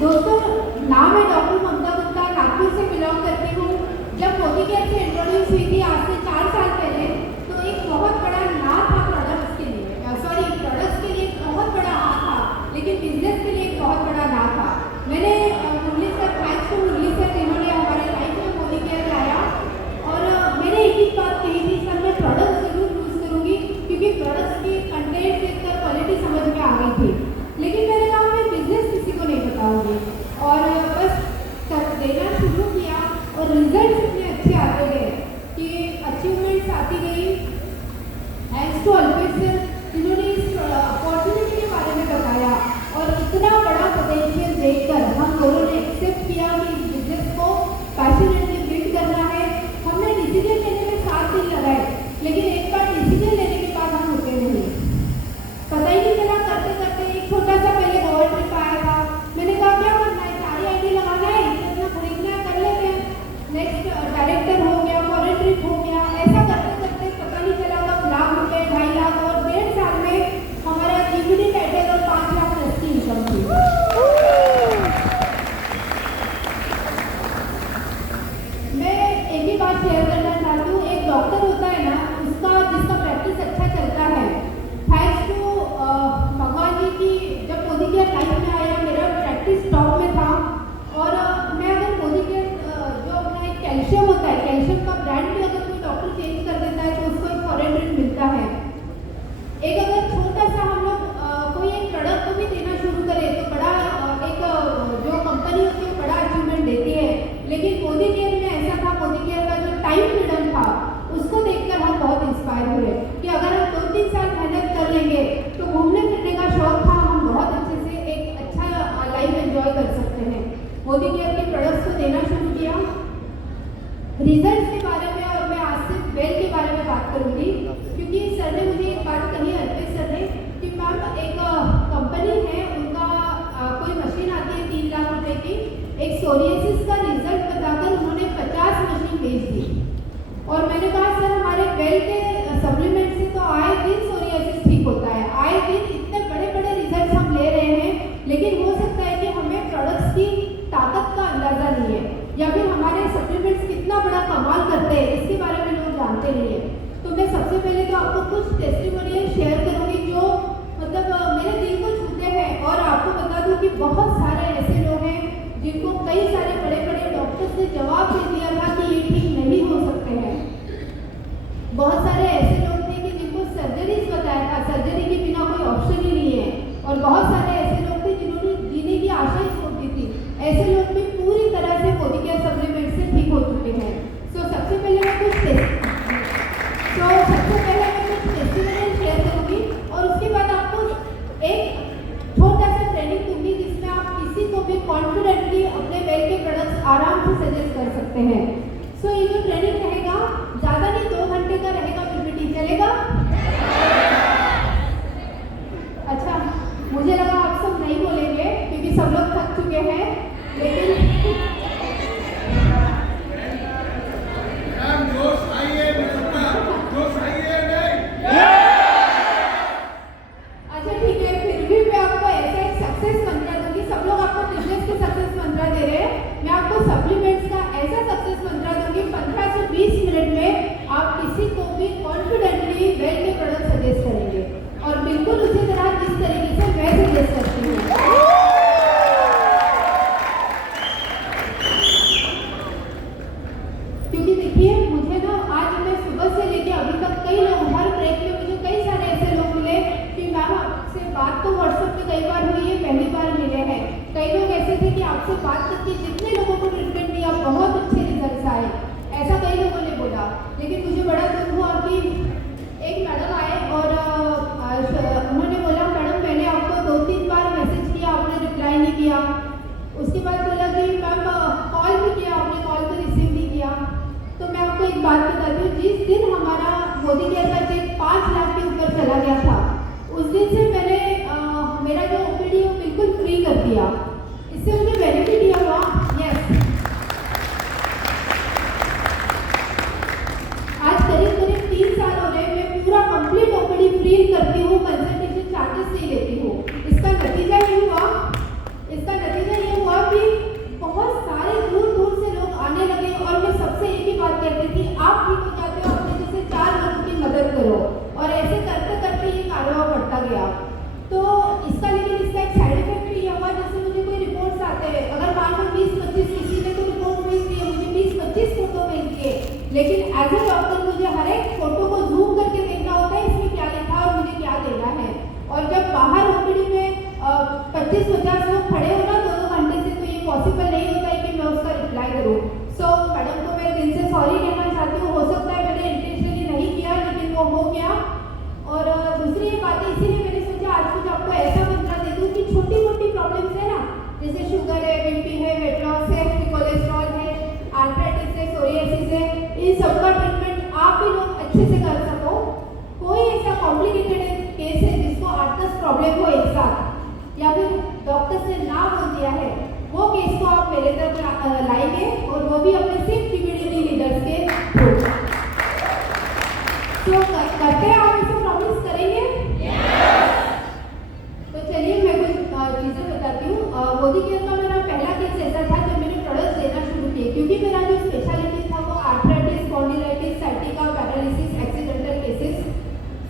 दोस्तों, नाम है डॉक्टर ममता गुप्ता, नागपुर से बिलोंग करती हूँ। जब मोदी केयर से इंट्रोड्यूस हुई थी आज से 4 साल पहले, तो एक बहुत बड़ा ना था प्रोडक्ट्स के लिए, प्रोडक्ट्स के लिए एक बहुत बड़ा हाँ था, लेकिन बिजनेस के लिए एक बहुत बड़ा ना था। मैंने Murali sir, thanks to Murali sir, जिन्होंने हमारे लाइफ में मोदी केयर लाया। और मैंने एक ही बात कही थी, सर मैं प्रोडक्ट जरूर यूज़ करूँगी, क्योंकि प्रोडक्ट्स की कंटेंट देखकर क्वालिटी समझ में आ गई थी। लेकिन मैंने कहा मैं बिजनेस किसी को नहीं बताऊँगी, और बस देना शुरू किया, और रिजल्ट इतने अच्छे आते गए कि अचीवमेंट्स आती गई। थैंक्स टू अल्पेश सर, जिन्होंने इस अपॉर्चुनिटी के बारे में बताया, और इतना बड़ा पोटेंशियल देखकर हम दोनों ने एक्सेप्ट किया कि इस बिजनेस को पैशनेटली बिल्ड करना है। हमने डिसीजन लेने में 7 दिन लगाए, लेकिन एक बार डिसीजन लेने के बाद हम रुके नहीं। पता ही नहीं चला, करते करते एक छोटा सा पहले गोवा ट्रिप आया था। मैंने कहा क्या करना है, सारी आईडी लगाना है, इतना खरीदना है, कर लेते हैं। नेक्स्ट डायरेक्टर हो गया, फॉरेन ट्रिप हो गया, ऐसा करते करते पता नहीं चला कब लाख रुपए, 2.5 लाख, और 1.5 साल में हमारा जीपीडी टाइटल और 5 लाख प्लस की इनकम थी। मैं एक ही बात शेयर करना चाहती हूँ, एक डॉक्टर होता है ना, जिसका प्रैक्टिस अच्छा चलता है। थैंक्स टू भगवान जी की, जब मोदी केयर लाइफ में आया, मेरा प्रैक्टिस टॉप में था। और मैं अगर मोदी केयर जो अपना एक कैल्शियम होता है, कैल्शियम का ब्रांड भी अगर कोई डॉक्टर चेंज कर देता है तो उसको एक फॉरेन रेट मिलता है। एक अगर छोटा सा हम लोग कोई एक प्रोडक्ट को भी देना शुरू करें तो बड़ा एक जो कंपनी होती है बड़ा अचीवमेंट देती है। लेकिन मोदी केयर में ऐसा था, मोदी केयर का जो टाइम फ्रीडम था उसको देखकर हम बहुत इंस्पायर हुए कि अगर हम 2-3 साल मेहनत कर लेंगे तो घूमने फिरने का शौक था, हम बहुत अच्छे से एक अच्छा लाइफ एंजॉय कर सकते हैं। मोदी केयर के प्रोडक्ट्स को देना शुरू किया। रिजल्ट्स के बारे में, और मैं आज से वेल के बारे में बात करूँगी, क्योंकि सर ने मुझे एक बात कही, अल्पेश सर ने, कि मैम एक कंपनी है, उनका कोई मशीन आती है 3 लाख रुपए की, एक सोरियासिस का रिजल्ट बताकर उन्होंने 50 मशीन बेच दी। और मैंने कहा सर हमारे वेल के सप्लीमेंट से तो आए दिन सोरियासिस ठीक होता है, आए दिन इतने बड़े बड़े रिजल्ट हम ले रहे हैं, लेकिन हो सकता है कि हमें प्रोडक्ट्स की ताकत का अंदाज़ा नहीं है, या फिर हमारे सप्लीमेंट्स कितना बड़ा कमाल करते हैं इसके बारे में लोग जानते नहीं है। तो मैं सबसे पहले तो आपको कुछ टेस्टिमोनियल शेयर करूँगी जो मतलब मेरे दिल को छूते हैं। और आपको बता दूँ कि बहुत सारे ऐसे लोग हैं जिनको कई सारे बड़े बड़े डॉक्टर्स ने जवाब दे दिया था कि ये ठीक नहीं हो सकते हैं। बहुत सारे ऐसे लोग थे कि जिनको सर्जरीज बताया था, सर्जरी के बिना कोई ऑप्शन ही नहीं है। और बहुत सारे ऐसे लोग थे जिन्होंने जीने की आशा ही छोड़ दी थी। ऐसे लोग भी पूरी तरह से मोदी केयर सप्लीमेंट से ठीक हो चुके हैं। सबसे पहले मैं कुछ टेस्टिमोनियल शेयर करूँगी, और उसके बाद आपको एक छोटा सा ट्रेनिंग दूंगी जिसमें आप किसी को भी कॉन्फिडेंटली अपने वेल के प्रोडक्ट्स आराम से सजेस्ट कर सकते हैं। ये जो ट्रेनिंग रहेगा ज़्यादा नहीं, 2 घंटे का रहेगा। पीपीटी चलेगा? अच्छा, मुझे लगा आप सब नहीं बोलेंगे क्योंकि सब लोग थक चुके हैं, लेकिन अच्छा ठीक है, फिर भी मैं आपको ऐसा एक सक्सेस मंत्र दूंगी। सब लोग आपको बिजनेस के सक्सेस मंत्र दे रहे हैं, मैं आपको सप्लीमेंट्स का ऐसा सक्सेस मंत्र दूंगी। 15 से 20 मिनट में आप किसी को भी कॉन्फिडेंटली वेल के प्रोडक्ट सजेस्ट करेंगे, और बिल्कुल उसी तरह जिस तरीके से मैं सजेस्ट करती हूँ। क्योंकि देखिए मुझे ना, आज मैं सुबह से लेके अभी तक कई लोग, हर ब्रेक में मुझे कई सारे ऐसे लोग मिले कि मैम आपसे बात तो व्हाट्सएप पे कई बार हुई है, पहली बार मिले हैं। कई लोग ऐसे थे कि आपसे बात करके जितने लोगों को ट्रीटमेंट दिया बहुत अच्छे रिजल्ट्स आए, ऐसा कई लोगों ने बोला। लेकिन मुझे बड़ा दुख हुआ कि एक मैडम आए और उन्होंने बोला मैडम मैंने आपको 2-3 बार मैसेज किया, आपने रिप्लाई नहीं किया। उसके बाद बोला कि मैम कॉल भी किया, आपने कॉल को रिसीव नहीं किया। तो मैं आपको एक बात बताती हूँ, जिस दिन हमारा मोदी केयर का चेक 5 लाख के ऊपर चला गया था, उस दिन से मैंने मेरा जो ओपीडी वो बिल्कुल फ्री कर दिया। इससे मुझे बेनिफिट ये हुआ, यस, आज करीब 3 साल हो रहे मैं पूरा कंप्लीट ओपीडी फ्री करती हूँ, कंसल्टेशन चार्जेस नहीं लेती हूँ। इसका नतीजा ये हुआ इसका लेकिन इसका एक साइड इफेक्ट भी ये हुआ, जैसे मुझे कोई रिपोर्ट्स आते हैं, अगर मान लो 20-25 किसी ने तो रिपोर्ट भेज दी है, मुझे 20-25 फोटो भेज दिए, लेकिन एज ए डॉक्टर मुझे हर एक फोटो को जूम करके देखना होता है इसमें क्या लिखा और मुझे क्या देना है। और जब बाहर ओपीडी में 25-50 लोग खड़े हो ना 2-2 घंटे से, तो ये पॉसिबल नहीं होता है कि मैं उसका रिप्लाई करूँ। सो मैडम को मैं दिल से सॉरी कहना चाहती हूँ, हो सकता है मैंने इंटेंशनली नहीं किया लेकिन वो हो गया। और दूसरी ये बात है, इसीलिए मैंने सोचा आज कुछ आपको ऐसा मंत्र दे दूँ कि छोटी मोटी प्रॉब्लम्स है ना, जैसे शुगर है, बीपी है, वेट लॉस है, कोलेस्ट्रॉल है, आर्थराइटिस है, सोरियासिस है, इन सबका ट्रीटमेंट आप भी लोग अच्छे से कर सको। कोई ऐसा कॉम्प्लिकेटेड केस है जिसको 8-10 प्रॉब्लम हो एक साथ या फिर डॉक्टर ने ना बोल दिया है, वो केस को आप मेरे तक लाएंगे और वो भी अपने सिर्फ पीपीडी लीडर्स के थ्रू। तो करते हैं आप इसे प्रॉमिस करेंगे? तो चलिए मैं कुछ चीज़ें बताती हूँ। मोदी केयर का मेरा पहला केस ऐसा था जब मैंने प्रोडक्ट्स देना शुरू किए, क्योंकि मेरा जो स्पेशलिटी था वो arthritis, spondylitis, sciatica, paralysis, accidental cases.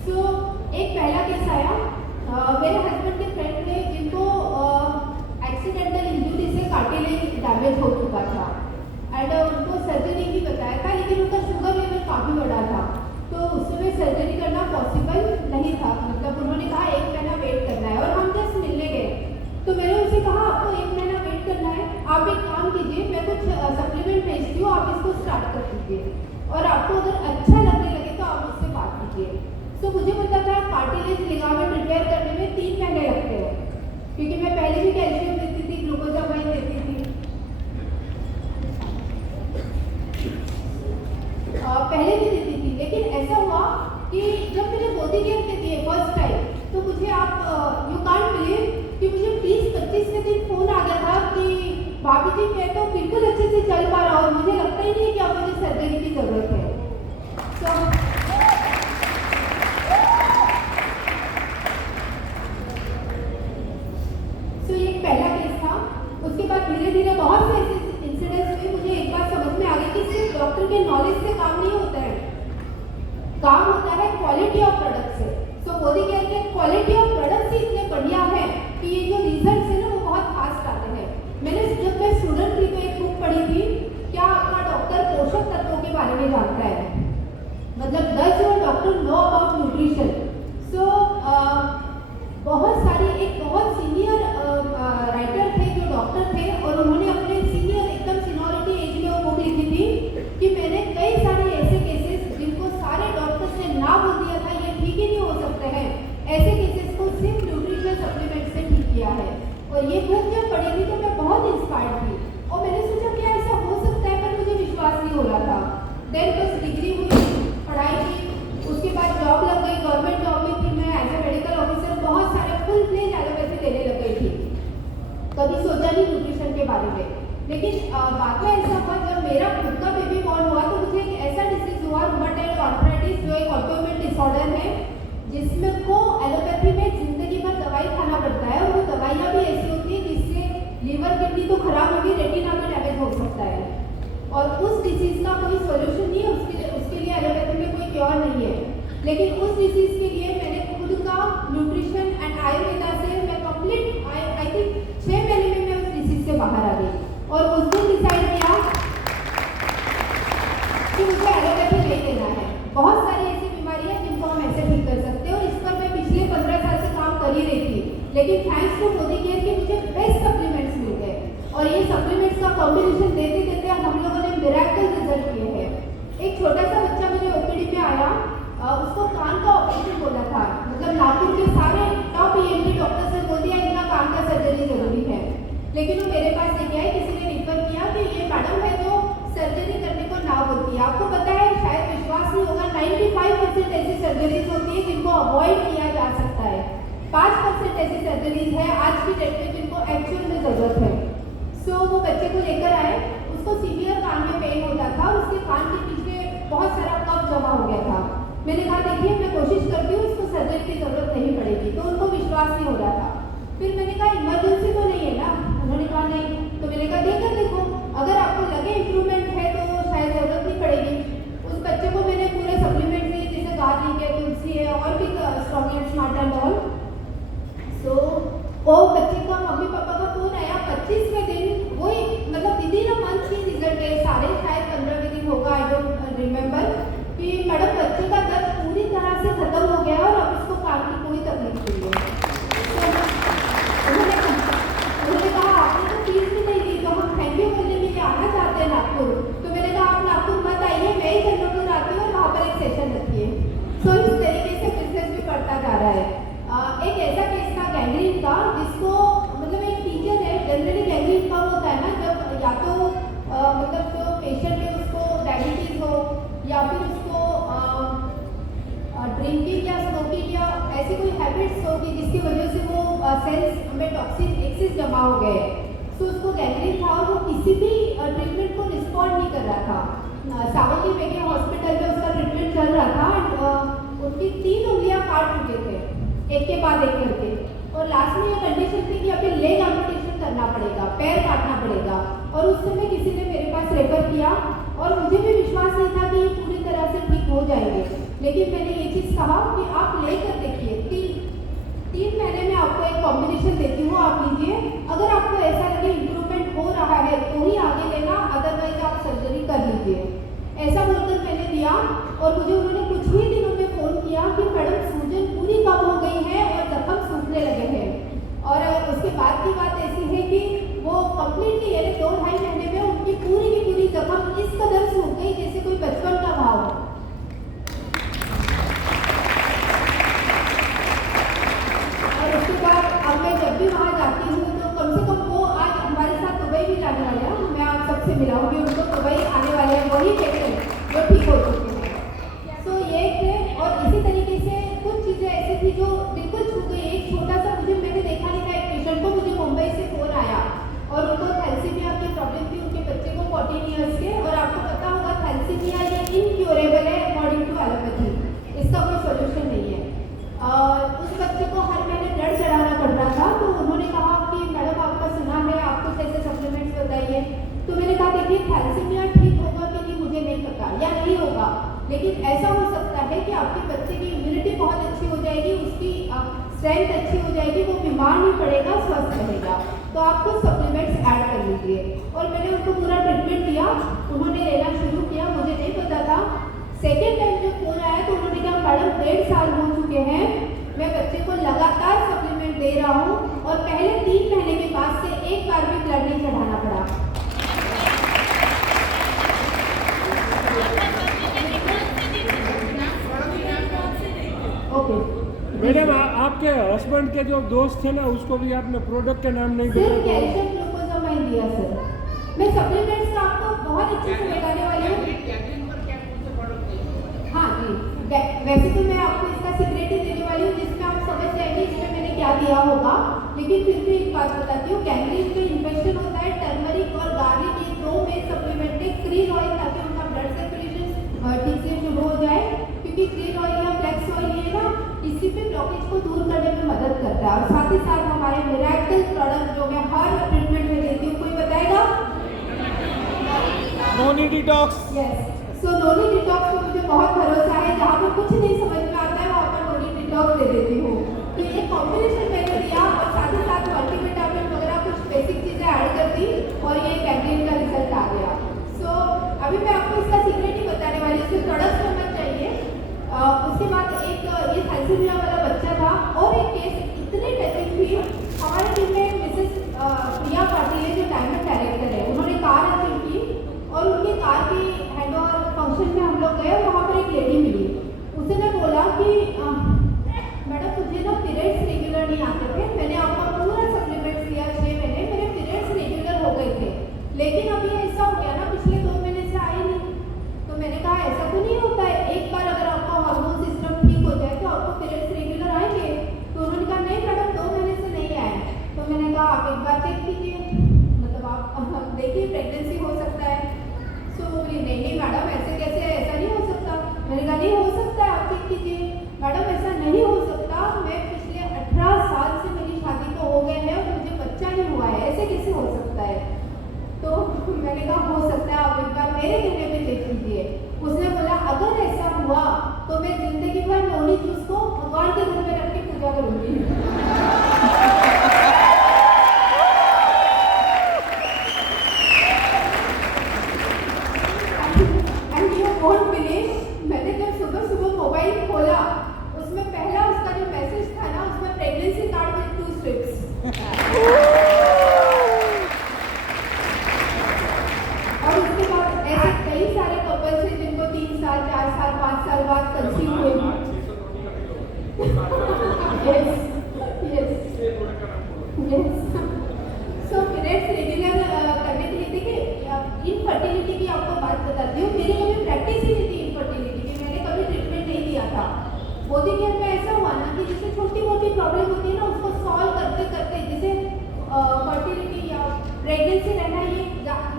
So एक पहला केस आया, मेरे हस्बैंड के फ्रेंड थे जिनको एक्सीडेंटल इंजरी से कार्टिलेज डैमेज हो चुका था एंड उनको सर्जरी भी बताया था, लेकिन उनका शुगर लेवल काफ़ी बड़ा था, तो उस समय सर्जरी करना पॉसिबल नहीं था। मतलब उन्होंने कहा 1 महीना वेट करना है और हम जस्ट मिलने गए, तो मैंने उनसे कहा आपको 1 महीना वेट करना है, आप एक काम कीजिए, मैं कुछ सप्लीमेंट भेजती हूँ, आप इसको स्टार्ट कर दीजिए और आपको अगर अच्छा लगने लगे तो आप मुझसे बात कीजिए। तो मुझे पता था कार्टिलेज लिगामेंट रिपेयर करने में 3 महीने लगते हैं, क्योंकि मैं पहले भी कैल्शियम देती थी, ग्लूकोजामाइन देती थी, पहले भी देती थी। लेकिन ऐसा हुआ कि जब मैंने मोदी केयर के दिए फर्स्ट टाइम, तो मुझे आप यू कांट बिलीव कि मुझे 20-25 दिन फोन आ गया था कि भाभी जी मैं तो बिल्कुल अच्छे से चल पा रहा हूँ, मुझे लगता ही नहीं कि अब मुझे सर्जरी की ज़रूरत है। तो ये पहला केस था। उसके बाद धीरे धीरे बहुत से ऐसे इंसिडेंट्स में मुझे एक बात समझ में आ गई कि सिर्फ डॉक्टर के नॉलेज से काम नहीं होता है, काम होता है क्वालिटी ऑफ प्रोडक्ट से। सो मोदी केयर के क्वालिटी ऑफ प्रोडक्ट्स ही इतने बढ़िया है कि ये जो रिजल्ट्स है ना वो बहुत फास्ट आते हैं। मैंने जब मैं स्टूडेंट थी तो एक बुक पढ़ी थी, क्या आपका डॉक्टर पोषक तत्वों के बारे में जानता है, मतलब does your doctor know about nutrition. So बहुत सारे एक बहुत सीनियर राइटर थे जो डॉक्टर थे और उन्होंने अपने सीनियर एकदम सीनियरिटी एज में वो बुक लिखी थी कि मैंने कई सारे ऐसे केसेस जिनको सारे डॉक्टर्स ने ना बोल दिया था ये ठीक ही नहीं हो सकते हैं, ऐसे केसेस को सिर्फ न्यूट्रिशन सप्लीमेंट से ठीक किया है। और ये बुक जब पढ़ी थी तो मैं बहुत इंस्पायर्ड थी और मैंने सोचा क्या ऐसा हो सकता है, पर मुझे विश्वास नहीं हो रहा था। देन बस डिग्री हुई, पढ़ाई की, उसके बाद जॉब लग गई, गवर्नमेंट जॉब में थी मैं एज ए मेडिकल ऑफिसर, बहुत सारे फुल प्लेज एलोपैथी देने लग गई थी, कभी सोचा नहीं न्यूट्रिशन के बारे में। लेकिन बाद में ऐसा हुआ जब मेरा खुद का बेबी बॉर्न हुआ तो मुझे एक ऐसा डिसीज हुआ रूमेटॉइड आर्थराइटिस, जो एक ऑटोइम्यून डिसऑर्डर है जिसमें को एलोपैथी में जिंदगी भर दवाई खाना पड़ता है और वो दवाइयाँ भी ऐसी होती है जिससे लीवर किडनी तो खराब होगी, रेटिना भी डैमेज हो सकता है और उस डिसीज का कोई सोल्यूशन नहीं है, उसके लिए एलोपैथी में कोई क्योर नहीं है। लेकिन उस डिसीज के लिए मैंने खुद का न्यूट्रिशन एंड आयुर्वेदा से मैं कंप्लीट आई थिंक 6 महीने में मैं उस डिसीज से बाहर आ गई और उस दिन डिसाइड किया कि मुझे एलोपैथी नहीं देना है। बहुत सारी ऐसी बीमारियां जिनको हम ऐसे ठीक कर सकते हैं और इस पर मैं पिछले 15 साल से काम कर ही रही थी, लेकिन थैंक्स टू मोदी केयर के मुझे बेस्ट सप्लीमेंट्स मिल गए और ये सप्लीमेंट्स का कॉम्बिनेशन देते देते हम लोगों ने मिरेकल रिजल्ट किए हैं। एक छोटा सा बच्चा मेरे ओपीडी में आया, उसको कान का ऑपरेशन बोला था, मतलब नागपुर के सारे टॉप ईएनटी डॉक्टर्स ने बोल दिया इनका कान का सर्जरी जरूरी है, लेकिन वो मेरे पास लेके आए, किसी ने रिफर किया कि ये मैडम है जो सर्जरी करने को ना बोलती है। आपको पता है, शायद विश्वास नहीं होगा, 95% ऐसी सर्जरीज होती है जिनको अवॉइड किया जा सकता है, 5% ऐसी सर्जरीज है आज की डेट में जिनको एक्चुअल में ज़रूरत है। सो वो बच्चे को लेकर आए, उसको सीवियर कान में पेन होता था, उसके कान के पीछे बहुत सारा कफ जमा हो गया था। मैंने कहा देखिए मैं कोशिश करती हूँ, उसको सर्जरी की ज़रूरत नहीं पड़ेगी, तो उनको विश्वास नहीं हो रहा था। फिर मैंने कहा इमरजेंसी तो नहीं है ना, उन्होंने कहा नहीं, तो मैंने कहा देकर देखो, अगर आपको लगे इम्प्रूवमेंट है तो शायद ज़रूरत नहीं पड़ेगी। उस बच्चे को मैंने पूरे सप्लीमेंट दिए जैसे गार्लिक है, तुलसी है और भी strong and smart and all. So वो बच्चे का मम्मी पापा का फ़ोन आया 25वें दिन, वही मतलब विदिन अ मंथ की रिजल्ट है, सारे शायद 15वें दिन होगा, आई डोंट रिमेंबर, कि मैडम बच्चे का दर्द पूरी तरह से खत्म हो गया और अब उसको कान की कोई तकलीफ नहीं है। तो उन्होंने कहा आपने तो फीस भी नहीं दी, तो हम थैंक यू बोलने के लिए आना चाहते हैं नागपुर। तो मैंने कहा आप नागपुर मत आइए, मैं ही चंद्रपुर आती हूँ और वहाँ पर एक सेशन रखिए। सो इस तरीके से बिजनेस भी बढ़ता जा रहा है। एक ऐसा केस था गैंग्रीन का, जिसको मतलब एक टीचर है, जनरली गैंग्रीन कब होता है ना, जब या तो मतलब जो पेशेंट है उसको डायबिटीज हो, या फिर उसको ड्रिंकिंग या स्मोकिंग या ऐसी कोई हैबिट्स होगी जिसकी वजह से वो सेल्स में टॉक्सिन एक्सेस जमा हो गए, तो उसको गैंग्रीन था और वो किसी भी ट्रीटमेंट को रिस्पॉन्ड नहीं कर रहा था। सावंगी मेघे हॉस्पिटल में उसका ट्रीटमेंट चल रहा था, उनकी 3 उंगलियां काट चुके थे एक के बाद एक करके, और लास्ट में ये कंडीशन थी कि अभी लेग एम्पुटेशन करना पड़ेगा, पैर काटना पड़ेगा। और उस समय किसी ने मेरे पास रेफर किया और मुझे भी विश्वास नहीं था कि ये पूरी तरह से ठीक हो जाएंगे, लेकिन मैंने ये चीज़ कहा कि आप लेकर देखिए, 3 महीने में आपको एक कॉम्बिनेशन देती हूँ, आप लीजिए, अगर आपको ऐसा लगे इम्प्रूवमेंट हो रहा है तो ही आगे लेना, अदरवाइज आप सर्जरी कर लीजिए। ऐसा बोलकर मैंने दिया और मुझे उन्होंने कुछ ही दिनों में फ़ोन किया कि मैडम सूजन पूरी कम हो गई है और जख्म सूखने लगे हैं। और उसके बाद की बात ऐसी है कि वो कंप्लीटली यानी 2-2.5 महीने में उनकी पूरी की पूरी जख्म इस कदर सूख गई जैसे कोई बचपन का भाव हो। और उसके बाद अब मैं जब भी वहाँ जाती हूँ तो कम से कम वो आज हमारे साथ दुबई भी जाने वाले हैं, मैं आप सबसे मिलाऊंगी उनको, दुबई आने वाले हैं वही पेशेंट जो ठीक हो चुके हैं। सो ये थे, और इसी तरीके से कुछ चीज़ें ऐसी थी जो बिल्कुल छू गई। एक छोटा सा मैंने देखा नहीं था, एक पेशेंट को मुझे मुंबई से फोन आया और उनको थैलेसीमिया की प्रॉब्लम थी, उनके बच्चे को 14 ईयर्स के, और आपको पता होगा थैलेसीमिया ये इनक्योरेबल है अकॉर्डिंग टू एलोपैथी, इसका कोई सोल्यूशन नहीं है। उस बच्चे को हर महीने ब्लड चढ़ाना पड़ता था, तो उन्होंने कहा कि मैडम आपका सुना है, आप कुछ ऐसे सप्लीमेंट्स बताइए। तो मैंने कहा देखिए थैलेसीमिया ठीक होगा कि नहीं मुझे नहीं पता या नहीं होगा, लेकिन ऐसा हो सकता है कि आपके बच्चे की इम्यूनिटी बहुत अच्छी हो जाएगी, उसकी स्ट्रेंथ अच्छी हो जाएगी, वो बीमार नहीं पड़ेगा, स्वस्थ रहेगा, तो आप कुछ सप्लीमेंट्स ऐड कर लीजिए। और मैंने उनको पूरा ट्रीटमेंट दिया, उन्होंने लेना शुरू किया, मुझे नहीं पता था। सेकेंड टाइम जब फोन आया तो उन्होंने कहा मैडम 1.5 साल हो चुके हैं, मैं बच्चे को लगातार सप्लीमेंट दे रहा हूँ और पहले 3 महीने के बाद से एक बार भी ब्लड नहीं चढ़ाना पड़ा। ओके मैडम, आपके हस्बैंड के जो दोस्त थे ना, उसको भी आपने प्रोडक्ट के नाम नहीं सिर्फ बताया? कैल्शियम ग्लूकोजामाइन दिया सर। मैं सप्लीमेंट्स का आपको बहुत अच्छे से बताने वाली हूँ। हाँ जी, वैसे तो मैं आपको इसका सीक्रेट ही देने वाली हूँ जिसमें आप समझ जाएंगे इसमें मैंने क्या दिया होगा, लेकिन फिर भी एक बात बताती हूँ, गैंग्रीन में इन्फेक्शन होता है, टर्मरिक और गार्लिक ये 2 मेन सप्लीमेंट है, क्रीन ऑयल, ताकि उनका ब्लड सर्कुलेशन ठीक से शुरू हो जाए, क्योंकि क्रीन ऑयल या फ्लेक्स ऑयल ये ना इसी पे ब्लॉकेज को दूर करने में मदद करता है। और साथ ही साथ हमारे मिरेकल प्रोडक्ट जो मैं हर ट्रीटमेंट में देती हूँ, कोई बताएगा? नोनी डिटॉक्स। यस, सो नोनी डिटॉक्स में मुझे बहुत भरोसा है, जहाँ पर कुछ नहीं समझ में आता है वहाँ पर नोनी डिटॉक्स दे देती हूँ। तो ये कॉम्बिनेशन मैंने दिया और साथ ही साथ मल्टीविटामिन वगैरह कुछ बेसिक चीज़ें ऐड कर दी और ये गैंग्रीन का रिजल्ट आ गया। सो अभी मैं आपको इसका सीक्रेट ही बताने वाली, इसके प्रोडक्ट्स होना चाहिए। उसके बाद एक ये थैलेसीमिया वाला बच्चा था, और एक केस इतनी टचिंग थी, हमारे टीम में मिसेस प्रिया पाटिल है जो डायमंड डायरेक्टर है, उन्होंने कार अचीव की और उनकी कार की हैंड ओवर फंक्शन में हम लोग गए, वहाँ पर एक लेडी मिली, उसने बोला कि मैडम मुझे ना पीरियड्स रेगुलर नहीं आते थे, मैंने आपका पूरा सप्लीमेंट्स लिया 6 महीने, मेरे पीरियड्स रेगुलर हो गए थे, लेकिन अभी ऐसा हो गया ना पिछले 2 महीने से आए नहीं। तो मैंने कहा ऐसा तो नहीं होता है, एक बार अगर आपका हार्मोन सिस्टम ठीक हो जाए तो आपको पीरियड्स रेगुलर आएंगे। तो उन्होंने कहा नहीं मैडम 2 महीने से नहीं आए। तो मैंने कहा आप एक बार चेक कीजिए, मतलब आप देखिए प्रेगनेंसी हो सकता है। सो वो बोली नहीं मैडम ऐसे कैसे, ऐसा नहीं हो सकता। मैंने कहा नहीं हो सकता है, आप चेक कीजिए। मैडम ऐसा नहीं हो सकता, मैं पिछले 18 साल से मेरी शादी को हो गए हैं और मुझे बच्चा नहीं हुआ है, ऐसे कैसे हो सकता है। तो मैंने कहा हो सकता है, आप एक बार मेरे कहने पे चेक कीजिए। उसने बोला अगर ऐसा हुआ तो मैं जिंदगी भर नोनी जूस को भगवान के घर में रख के पूजा करूंगी। और उसके बाद ऐसे कई सारे कपल्स हैं जिनको 3 साल 4 साल 5 साल बाद कंसीव हुए हैं। सो पीरियड्स रेगुलर करने के लिए देखिए इनफर्टिलिटी की आपको बात बताती हूँ। मेरी कभी प्रैक्टिस ही नहीं थी इनफर्टिलिटी की, मैंने कभी ट्रीटमेंट नहीं लिया था। मोदी केयर में ऐसा हुआ ना कि जैसे छोटी मोटी प्रॉब्लम होती है ना उसको सॉल्व करते करते, जैसे फर्टिलिटी या प्रेगनेंसी रहना ये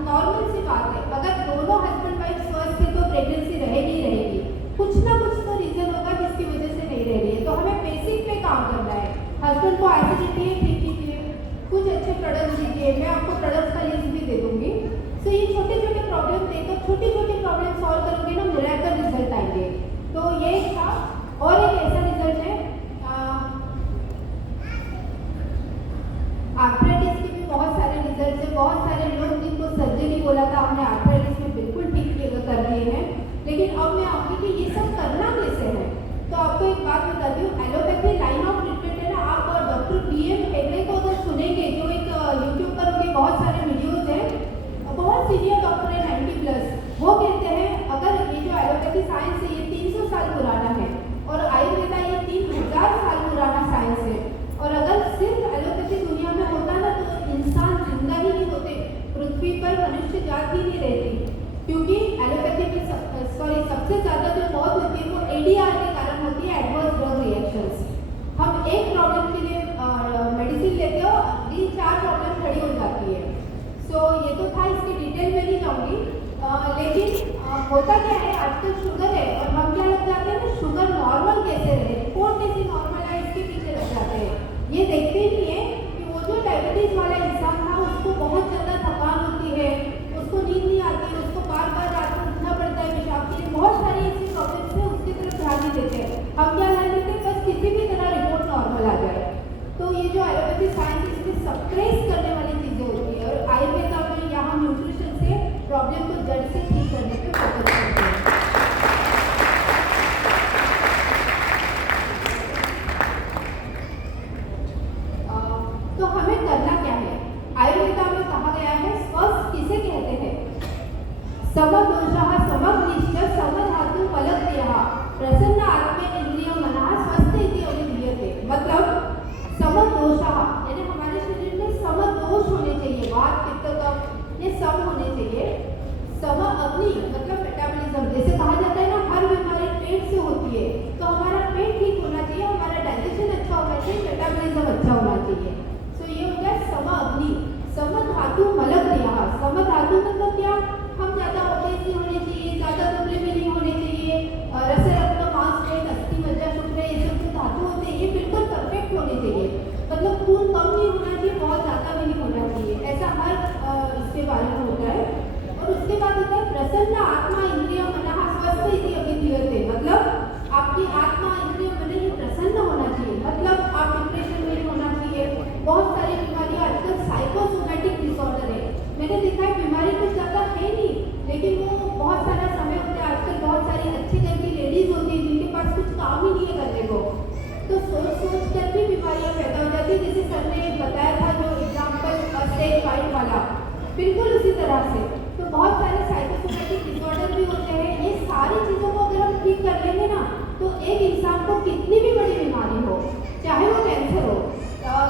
नॉर्मल सी बात है। अगर दोनों हस्बैंड वाइफ स्वस्थ है तो प्रेगनेंसी रहेगी ही रहेगी। कुछ ना कुछ तो रीजन होगा जिसकी वजह से नहीं रह रही है, तो हमें बेसिक पे काम करना है। हस्बैंड को एसिडिटी है, ठीक कीजिए, कुछ अच्छे प्रोडक्ट्स दीजिए, मैं आपको प्रोडक्ट्स का लिस्ट भी दे दूंगी। सो ये छोटे छोटे प्रॉब्लम देकर छोटी छोटी प्रॉब्लम सॉल्व करोगे ना, मिरेकल रिजल्ट आएंगे। तो ये था। और एक ऐसा रिजल्ट है आर्थराइटिस के भी बहुत सारे रिजल्ट है। बहुत सारे लोग जिनको सर्जरी बोला था हमने आर्थराइटिस में बिल्कुल ठीक कर दिए हैं। लेकिन अब मैं आऊँगी कि ये सब करना कैसे है। तो आपको एक बात बताती हूँ, एलोपैथी लाइन ऑफ ट्रीटमेंट है ना। आप डॉक्टर PM हेगड़े को अगर सुनेंगे, जो एक यूट्यूब पर उनके बहुत सारे वीडियोज हैं, बहुत सीनियर डॉक्टर है 90+, वो कहते हैं अगर ये जो एलोपैथी साइंस है ये 300 साल पुराना है और आयुर्वेदा ये 3000 साल पुराना साइंस है। और अगर सिर्फ एलोपैथी दुनिया में होता ना तो इंसान जिंदा ही नहीं होते, पृथ्वी पर मनुष्य जात ही नहीं रहती। क्योंकि एलोपैथी में सबसे ज़्यादा जो मौत होती है वो ADR के कारण होती है, एडवर्स ड्रग रिएक्शंस। हम एक प्रॉब्लम के लिए मेडिसिन लेते हो, 3-4 प्रॉब्लम खड़ी हो जाती है। सो ये तो था, इसकी डिटेल में नहीं जाऊँगी। लेकिन होता क्या है, आजकल शुगर है और हम क्या लग जाते हैं ना, शुगर नॉर्मल कैसे रहे, रिपोर्ट कैसी नॉर्मल है, इसके पीछे लग जाते हैं। ये देखते ही नहीं है कि वो जो डायबिटीज़ वाला इंसान था उसको बहुत ज़्यादा थकान होती है, उसको नींद नहीं आती है, उसको बार बार रात को उठना पड़ता है पेशाब के लिए, बहुत सारी ऐसी प्रॉब्लम्स है, उसकी तरफ ध्यान नहीं देते हैं। हम क्या ध्यान देते हैं, बस किसी भी तरह रिपोर्ट नॉर्मल आ जाए। तो ये जो एलोपैथी साइंस इसमें सप्रेस करने वाली चीज़ें होती है, और आयुर्वेदा में या हम न्यूट्रिशन से प्रॉब्लम को जड़ से ठीक करने पे फोकस करते हैं। तो हमें करना क्या है, आयुर्वेदा में कहा गया है स्वस्थ किसे कहते हैं, समदोषः समग्निश्च समधातु फलक्रियः प्रसन्न आत्मे इंद्रिय मनः स्वस्थ इति अभिधीयते। मतलब समदोषः यानी हमारे शरीर में समदोष होने चाहिए, वात पित्त कफ ये सब होने चाहिए। सम अग्नि मतलब मेटाबॉलिज्म, जैसे कहा जाता है ना हर बीमारी पेट से होती है, तो हमारा पेट ठीक होना चाहिए, हमारा डाइजेशन अच्छा होना चाहिए, मेटाबॉलिज्म अच्छा होना चाहिए। सो ये हो गया सम अग्नि। सम धातु मलक्रियः, सम धातु मतलब क्या, हम ज़्यादा ओबेस नहीं होने चाहिए, ज़्यादा दुबले भी नहीं होने चाहिए, रस रक्त मांस पेट अस्थि मज्जा शुक्र ये सब जो धातु होते हैं ये बिल्कुल परफेक्ट होने चाहिए। मतलब खून कम नहीं होना चाहिए, बहुत ज़्यादा भी नहीं होना चाहिए, ऐसा हर इसके बारे में होता है। और उसके बाद होता है प्रसन्न आत्मा इंद्रिय मनः स्वस्थ इति अभिधीयते। मतलब आपकी आत्मा इंद्रिय मन ही प्रसन्न होना चाहिए, मतलब आप डिप्रेशन में नहीं होना चाहिए। बहुत सारी बीमारियां आजकल साइकोसोमैटिक डिसऑर्डर है, मैंने देखा है बीमारी कुछ ज़्यादा है नहीं, लेकिन वो बहुत सारा समय होता है। आजकल बहुत सारी अच्छे घर की लेडीज होती है जिनके पास कुछ काम ही नहीं है करने को, तो सोच सोच कर भी बीमारियां पैदा हो जाती है। जैसे सर ने बताया था जो एग्जाम्पल स्टेज 5 वाला, बिल्कुल उसी तरह से। तो बहुत सारे साइकोसोमैटिक डिसऑर्डर भी होते हैं। ये सारी चीज़ों को अगर हम ठीक कर लेंगे ना, तो एक इंसान को कितनी भी बड़ी बीमारी हो, चाहे वो कैंसर हो,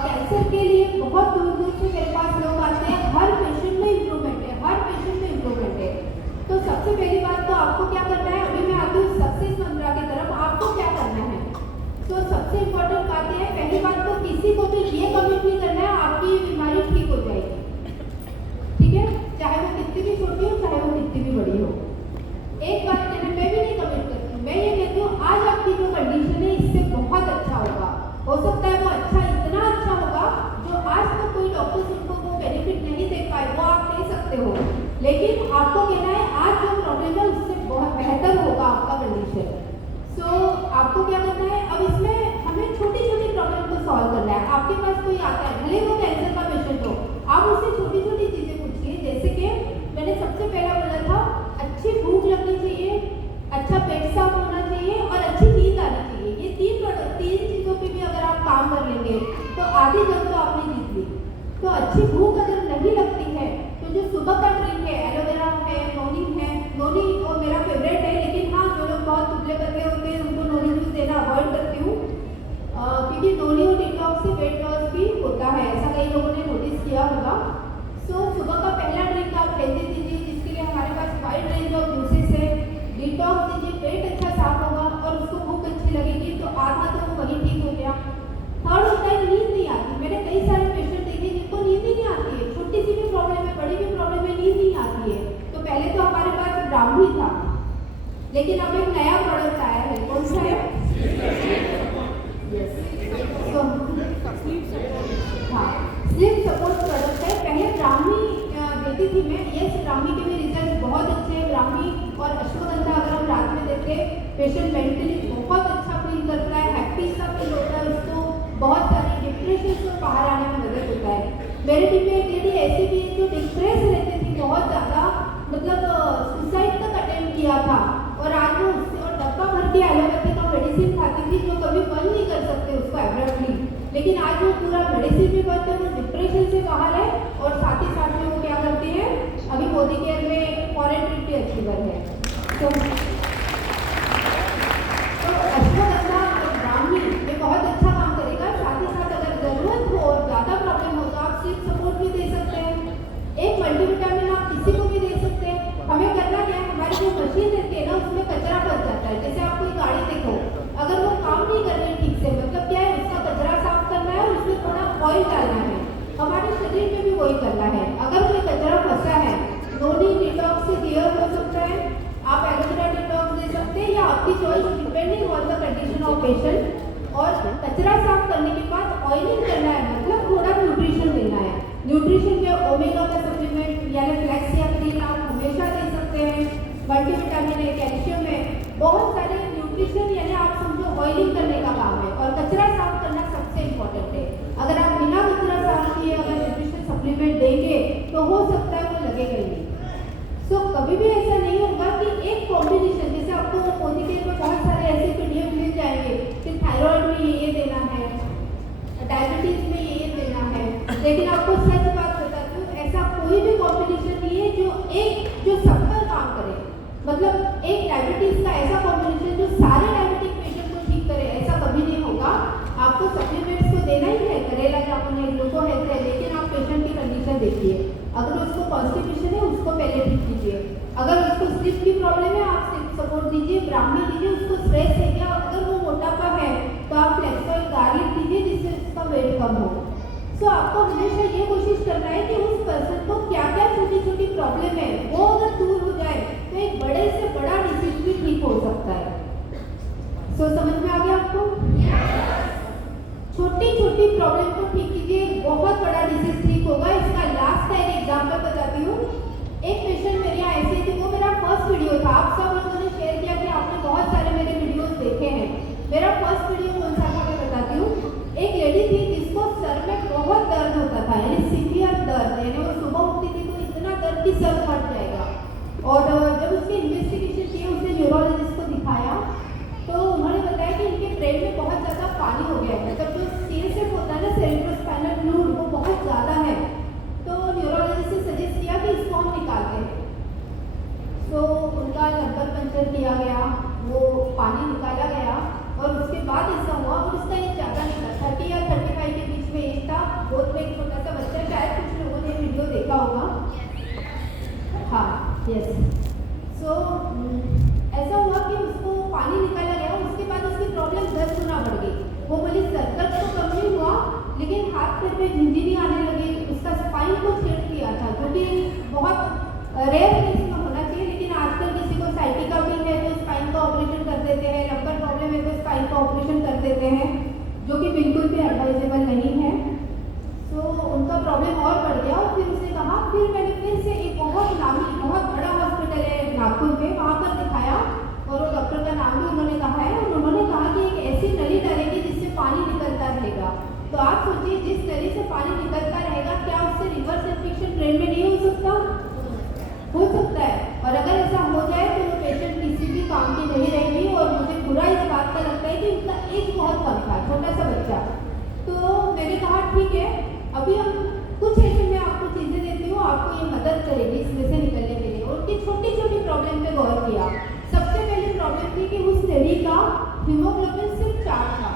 कैंसर के लिए बहुत दूर दूर से मेरे पास लोग आते हैं, हर पेशेंट में इम्प्रूवमेंट है, हर पेशेंट में इम्प्रूवमेंट है। तो सबसे पहली बात तो आपको क्या करना है, अभी मैं आती हूँ सक्सेस मंत्रा की तरफ, आपको क्या करना है। तो सबसे इम्पोर्टेंट बात है, पहली बात तो किसी को भी ये कमिट नहीं करना है आपकी बीमारी ठीक हो जाएगी, ठीक है, चाहे वो कितनी भी छोटी हो चाहे वो कितनी भी बड़ी हो। एक बात कहना, मैं भी नहीं कमिट करती हूँ, मैं ये कहती हूँ आज आपकी जो कंडीशन है इससे बहुत अच्छा होगा, हो सकता है वो अच्छा इतना अच्छा होगा जो आज तक कोई डॉक्टर उनको वो बेनिफिट नहीं दे पाए, वो आप ले सकते हो। लेकिन आपको कहना है आज जो प्रॉब्लम है उससे बहुत बेहतर होगा आपका कंडीशन। सो आपको क्या करना है, अब इसमें हमें छोटी छोटी प्रॉब्लम को सॉल्व करना है। आपके पास कोई आता है, भले वो कैंसर का पेशेंट हो, आप उससे छोटी छोटी चीज़ें पूछिए। जैसे कि मैंने सबसे पहला बोला था, अच्छी भूख लगनी चाहिए, अच्छा पेट साफ होना चाहिए और अच्छी नींद आनी चाहिए। ये तीन चीज़ों पे भी अगर आप काम कर लेंगे तो आधी जंग तो आपने जीत ली। स्लिप सपोर्ट प्रोडक्ट है। पहले ब्राह्मी देती थी मैं, यस ब्राह्मी के भी रिजल्ट बहुत अच्छे हैं। ब्राह्मी और अश्वगंधा अगर हम रात में देते हैं, पेशेंट मेंटली बहुत अच्छा फील करता है, हैप्पी सा फील होता है, उसको बहुत सारे डिप्रेशन से बाहर आने में मदद होता है। मेरे टीम में एक लेडी ऐसी भी है जो डिप्रेस रहती थी बहुत ज़्यादा, मतलब सुसाइड तक अटेम्प्ट किया था, और आज वो उससे और डब्बा भर के एलोपैथी का मेडिसिन खाती थी जो कभी बंद नहीं कर सकते उसको एब्रप्टली, लेकिन आज वो पूरा मेडिसिन भी बंद है, वो डिप्रेशन से बाहर है, और साथ ही साथ में वो क्या करती है, अभी मोदी केयर में फॉरेन ट्रिप भी अचीवर है। तो अश्वगंधा और ब्राह्मी ये बहुत अच्छा काम करेगा। साथ ही साथ अगर ज़रूरत हो और ज़्यादा प्रॉब्लम हो तो आप स्लीप सपोर्ट भी दे सकते हैं। एक मल्टीविटामिन आप किसी को भी दे सकते हैं। हमें करना क्या है, हमारी जो मशीन रहती है ना उसमें कचरा फंस जाता है। जैसे आप कोई गाड़ी देखो, अगर वो काम नहीं कर रही ठीक से, मतलब क्या है, उसका कचरा साफ करना है और उसमें थोड़ा ऑयल डालना है। हमारे शरीर में भी वही करना है। अगर कोई कचरा फंसा है, नोडी डिटॉक्स से क्लियर हो सकता है, आप एलोवेरा डिटॉक्स दे सकते हैं या आपकी choice depending on the condition of patient. और कचरा साफ करने के बाद ऑयलिंग करना है, मतलब थोड़ा न्यूट्रिशन देना है। न्यूट्रिशन में ओमेगा का सप्लीमेंट यानी फ्लैक्स या क्रीन आप हमेशा दे सकते हैं। मल्टीविटामिन है, कैल्शियम है, बहुत सारे न्यूट्रिशन, यानी आप समझो ऑयलिंग करने का काम है। और कचरा साफ करना सबसे इम्पोर्टेंट है। अगर आप बिना कचरा साफ किए अगर न्यूट्रिशन सप्लीमेंट देंगे तो हो सकता है वो लगेगा ही नहीं। सो कभी भी ऐसा नहीं होगा कि एक कॉम्बिनेशन, जैसे आपको मोदी केयर में बहुत सारे ऐसे पीडीएफ मिल जाएंगे कि थायराइड में ये देना है, डायबिटीज में ये देना है, लेकिन आपको सच बात बताती हूँ, ऐसा कोई भी कॉम्बिनेशन नहीं है जो सब पर काम करे। मतलब एक डायबिटीज का ऐसा कॉम्बिनेशन जो सारे डायबिटिक पेशेंट को ठीक करे, ऐसा कभी नहीं होगा। आपको सप्लीमेंट्स तो देना ही है, करेला जामुन है, ग्लूको हेल्थ है, लेकिन आप पेशेंट की कंडीशन देखिए। अगर उसको कॉन्स्टिपेशन है उसको पहले ठीक कीजिए, अगर उसको स्लिप की प्रॉब्लम है आप स्लिप सपोर्ट दीजिए, ब्राह्मी दीजिए, उसको स्ट्रेस है क्या, अगर वो मोटापा है तो आप फ्लेक्स ऑयल गार्लिक दीजिए जिससे उसका वेट कम हो। सो आपको हमेशा ये कोशिश करना है कि उस पर्सन को क्या क्या छोटी छोटी प्रॉब्लम है वो अगर दूर हो जाए तो एक बड़े से बड़ा डिसीज भी ठीक हो सकता है। सो समझ में आ गया आपको? छोटी छोटी प्रॉब्लम को ठीक कीजिए, बहुत बड़ा डिसीज ठीक होगा। इसका लास्ट का एक एग्जांपल बताती हूँ। एक पेशेंट मेरे यहाँ ऐसे थी, वो मेरा फर्स्ट वीडियो था। आप सब लोगों ने शेयर किया कि आपने बहुत सारे मेरे वीडियोस देखे हैं। मेरा फर्स्ट वीडियो कौन सा था मैं बताती हूँ। एक लेडी थी जिसको सर में बहुत दर्द होता था, यानी सीवियर दर्द, यानी वो सुबह उठती थी तो इतना दर्द कि सर फट जाएगा। और जब उसकी इन्वेस्टिगेशन की, उसने न्यूरोलॉजिस्ट को दिखाया तो उन्होंने बताया कि इनके ब्रेन में बहुत ज़्यादा पानी हो गया है, मतलब जो सीएसएफ होता है ना, सेरेब्रोस्पाइनल फ्लूइड, वो बहुत ज़्यादा है। तो न्यूरोलॉजिस्ट ने सजेस्ट किया कि इसको हम निकालते हैं। तो उनका लंबर पंचर किया गया, वो पानी निकाला गया, और उसके बाद ऐसा हुआ। और उसका एज ज़्यादा नहीं था, 30 या 35 के बीच में एज था। बहुत में एक छोटा सा बच्चा, शायद कुछ लोगों ने वीडियो देखा होगा। हाँ, यस। सो ऐसा हुआ कि उसको पानी निकाला गया, उसके बाद उसकी प्रॉब्लम 10 गुना बढ़ गई। वो बोली सर दर्द तो कम नहीं हुआ, लेकिन हाथ पैर में झिंझिनी आने लगी। उसका स्पाइन को छेड़ दिया था, जो कि बहुत रेयर केस में होना चाहिए, लेकिन आजकल किसी को साइटिका भी है तो स्पाइन का ऑपरेशन कर देते हैं, लंबर प्रॉब्लम है तो स्पाइन का ऑपरेशन कर देते हैं, जो कि बिल्कुल भी एडवाइजेबल नहीं है। तो उनका प्रॉब्लम और बढ़ गया, और फिर उसने कहा, फिर मैंने फिर से एक बहुत नामी बहुत बड़ा हॉस्पिटल है नागपुर में, वहाँ पर दिखाया, और वो डॉक्टर का नाम भी उन्होंने कहा है। और उन्होंने कहा कि एक ऐसी नली डालेगी जिससे पानी निकलता रहेगा। तो आप सोचिए, जिस नली से पानी निकलता रहेगा, क्या उससे रिवर्स इन्फेक्शन ब्रेन में नहीं हो सकता? हो सकता है। और अगर ऐसा हो जाए तो वो पेशेंट किसी भी काम की नहीं रहेगी। और मुझे बुरा इस बात का लगता है कि उनका एज बहुत कम था, छोटा सा बच्चा। तो मैंने कहा ठीक है, अभी हम कुछ ऐसे मैं आपको चीज़ें देती हूँ, आपको ये मदद करेगी इसमें से निकलने के लिए। और उनकी छोटी छोटी प्रॉब्लम पे गौर किया। सबसे पहली प्रॉब्लम थी कि उस लेडी का हीमोग्लोबिन सिर्फ 4 था।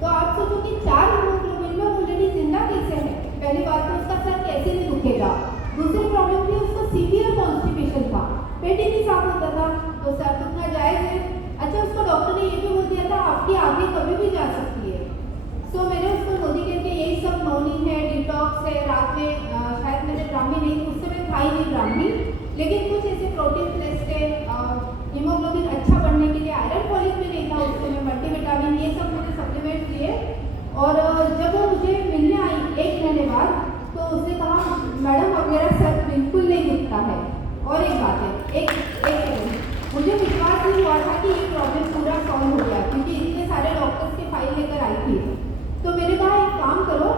तो आप सोचो कि 4 हीमोग्लोबिन में वो लेडी जिंदा कैसे है? पहली बात तो उसका सर कैसे नहीं दुखेगा। दूसरी प्रॉब्लम थी उसको सीवियर कॉन्स्टिपेशन था, पेट ही नहीं साफ होता था, तो सर दुखना जायज़ है। अच्छा, उसको डॉक्टर ने ये भी बोल दिया था आपकी आगे कभी भी जा सकती है। सो मैंने उसको मोदी केयर के यही सब मॉर्निंग है, डिटॉक्स है, रात में शायद मैंने ब्राह्मी नहीं, उस समय खाई नहीं ब्राह्मी, लेकिन कुछ ऐसे प्रोटीन प्लेस्ट है, हीमोग्लोबिन अच्छा बढ़ने के लिए, आयरन फॉलिक भी नहीं था उस समय, मल्टीविटामिन, ये सब मैंने सप्लीमेंट लिए। और जब वो महीने बाद, तो उसने कहा मैडम अब मेरा सर बिल्कुल नहीं दुखता है। और एक बात है, एक सेकंड, मुझे विश्वास नहीं हुआ था कि ये प्रॉब्लम पूरा सॉल्व हो गया, क्योंकि इतने सारे डॉक्टर्स की फाइल लेकर आई थी। तो मैंने कहा एक काम करो,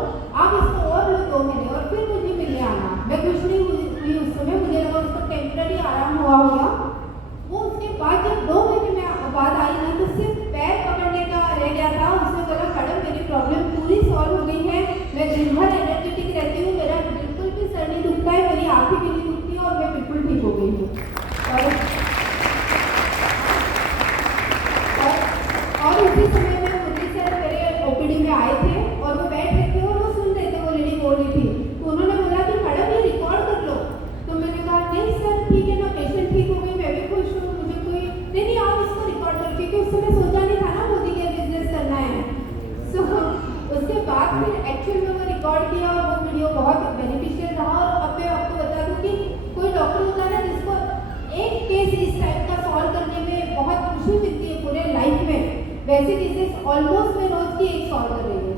आप इसको और लो 2 महीने और फिर मुझे मिलने आना। मैं कुछ नहीं हुई उस समय, मुझे लगा उसको टेम्पररी आराम हुआ होगा। वो उसके बाद जब 2 महीने में बाद आई ना, तो सिर्फ पैर पकड़ने का रह गया था। उसने बोला मैडम मेरी प्रॉब्लम पूरी सॉल्व हो गई है, मैं दिन भर एनर्जेटिक रहती हूँ, मेरा बिल्कुल भी सर नहीं दुखता है, मेरी आँखें भी नहीं दुखती और मैं बिल्कुल ठीक हो गई हूँ। और उसी समय में मुरली सर मेरे ओपीडी में आए थे और वो बैठ रहे थे और वो सुन रहे थे, वो लेडी बोल रही थी। तो उन्होंने बोला कि मैडम ये रिकॉर्ड कर लो। तो मैंने कहा नहीं सर ठीक है ना, पेशेंट ठीक हो गई, मैं भी खुश हूँ, मुझे कोई नहीं आप इसको रिकॉर्ड कर, क्योंकि उस समय सोचा नहीं था ना मोदी केयर बिजनेस करना है। सो उसके बाद फिर एक्चुअल में वो रिकॉर्ड किया और वो वीडियो बहुत बेनिफिशियल रहा। और अब मैं आपको बता दूँ कि कोई डॉक्टर होता है ना जिसको एक केस इस टाइप का सॉल्व करने में बहुत खुशी मिलती है पूरे लाइफ में, वैसे केसेस ऑलमोस्ट मैं रोज की एक सॉल्व कर रही हूँ।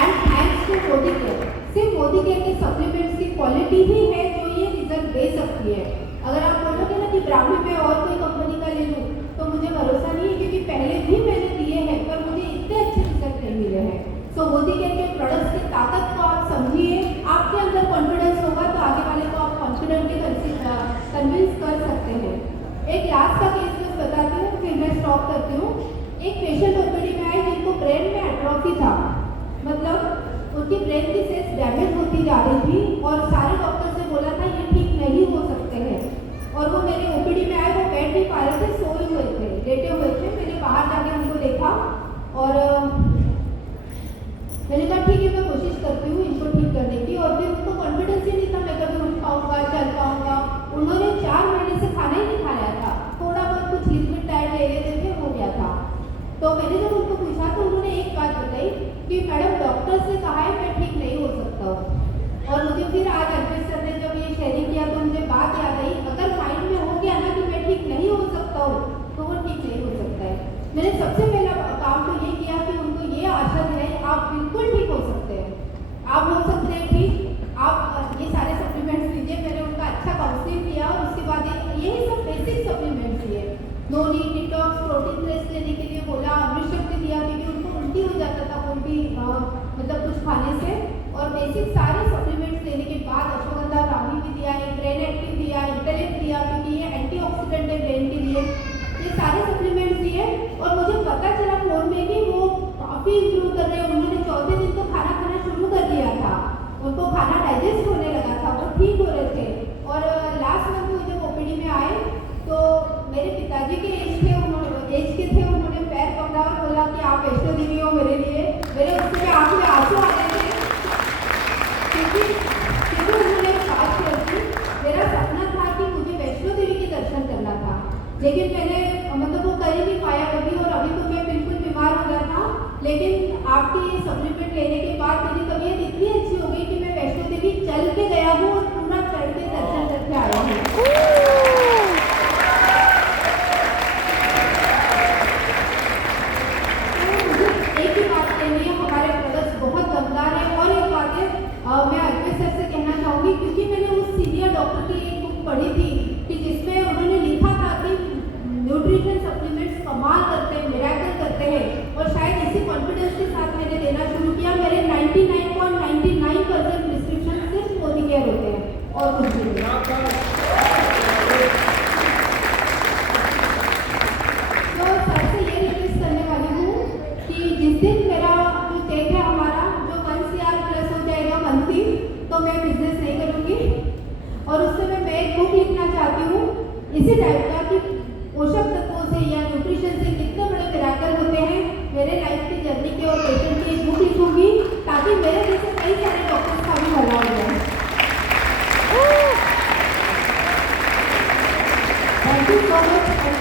And thanks to Modicare. सिर्फ मोदी केयर के सप्लीमेंट्स की क्वालिटी ही है जो ये रिजल्ट दे सकती है। अगर आप बोलोगे ना कि ब्राह्मण में और कोई कंपनी का ले लूँ, तो मुझे भरोसा नहीं है, क्योंकि पहले भी मैंने दिए हैं पर मुझे इतने अच्छे रिजल्ट नहीं मिले हैं। सो मोदी केयर के प्रोडक्ट्स की ताकत को आप समझिए, आपके अंदर कॉन्फिडेंस होगा तो आगे वाले को आप कॉन्फिडेंटली कन्विंस कर सकते हैं। एक लास्ट का केस मैं बताती हूँ, फिर मैं स्टॉप करती हूँ। एक पेशेंट ओपीडी में आए जिनको ब्रेन में एट्रोफी था, मतलब उनकी ब्रेन की सेल्स डैमेज होती जा रही थी और सारे डॉक्टर से बोला था ये ठीक नहीं हो सकते हैं। और वो मेरे ओपीडी में आए, वो बैठ नहीं पा रहे थे, सोए हुए थे, लेटे हुए थे। मैंने बाहर जाके उनको देखा और मैंने कहा ठीक है मैं कोशिश करती हूँ इनको ठीक करने की। और फिर उनको कॉन्फिडेंस ही नहीं था मैं कभी उठ पाऊँगा, चल पाऊँगा। उन्होंने 4 महीने से खाना ही नहीं खाया था, थोड़ा बहुत कुछ लिक्विड डाइट ले लेते थे, हो गया था। तो मैंने जब उनको पूछा तो उन्होंने एक बात बताई कि मैडम डॉक्टर से कहा है मैं ठीक नहीं हो सकता हूँ। और मुझे फिर आज अल्पेश सर ने जब ये शेयरिंग किया तो मुझे बात याद आई, अगर माइंड में हो गया ना कि मैं ठीक नहीं हो सकता हूँ तो वो ठीक नहीं हो सकता है। मैंने सबसे पहला काम तो ये किया कि उनको ये आशा दिलाई आप बिल्कुल ठीक हो सकते हैं, आप हो सकते हैं ठीक, आप ये सारे सप्लीमेंट्स लीजिए। मैंने उनका अच्छा काउंसलिंग किया और उसके बाद यही सब बेसिक सप्लीमेंट्स दिए। नोनी, डिटॉक्स, प्रोटीन प्रेस लेने के लिए बोला, अमृत शक्ति दिया क्योंकि उनको उल्टी हो जाता था कोई भी मतलब कुछ खाने से। और बेसिक सारे सप्लीमेंट्स लेने के बाद अश्वगंधा ब्राह्मी भी दिया, एक ब्रेन एक्टिव दिया, इंटेलेक्ट दिया क्योंकि ये एंटीऑक्सीडेंट है ब्रेन के लिए, ये सारे सप्लीमेंट्स दिए। और मुझे पता चला फोन में कि वो काफ़ी इम्प्रूव कर रहे हैं। उन्होंने 4वें दिन तो खाना खाना शुरू कर दिया था, उनको खाना डाइजेस्ट होने लगा था, वो ठीक हो रहे थे। और लास्ट मंथ वो जब ओपीडी में आए तो मेरे पिताजी के एज के थे, उन्होंने पैर पकड़ा और बोला कि आप वैष्णो देवी हो मेरे लिए। मेरे उस समय आँख में आंसू आ रहे थे क्योंकि उन्होंने बात कर दी। मेरा सपना था कि मुझे वैष्णो देवी के दर्शन करना था, लेकिन मैंने मतलब वो कर ही नहीं पाया कभी। और अभी तो मैं बिल्कुल बीमार हो गया था, लेकिन आपके सप्लीमेंट लेने के बाद मेरी तबीयत इतनी अच्छी हो गई कि मैं वैष्णो देवी चल के गया हूँ और पूरा चढ़ के दर्शन करके आया हूँ। हमारे प्रोडक्ट्स बहुत दमदार है। और एक बात है मैं अल्पेश सर से कहना चाहूँगी, क्योंकि मैंने उस सीनियर डॉक्टर की एक बुक पढ़ी थी कि जिसमें उन्होंने लिखा था कि न्यूट्रिशन सप्लीमेंट्स कमाल करते हैं, मिरेकल करते हैं। और शायद इसी कॉन्फिडेंस के साथ मैंने देना शुरू किया। मेरे 99.99% प्रिस्क्रिप्शन सिर्फ मोदी केयर होते हैं और कुछ नहीं। तो सर से ये रिक्वेस्ट करने वाली हूँ कि जिस दिन मेरा जो चेक है हमारा जो 1 CR प्लस हो जाएगा मंथली, तो मैं बिजनेस नहीं करूँगी। और उस समय मैं एक बुक लिखना चाहती हूँ इसी टाइप का कि पोषक तत्वों से या न्यूट्रिशन से कितने बड़े मिरेकल होते हैं मेरे लाइफ की जर्नी के। और पेशेंट की एक बुक लिखूँगी ताकि मेरे जैसे कई सारे डॉक्टर्स का भी भला हो जाए। Thank you so much and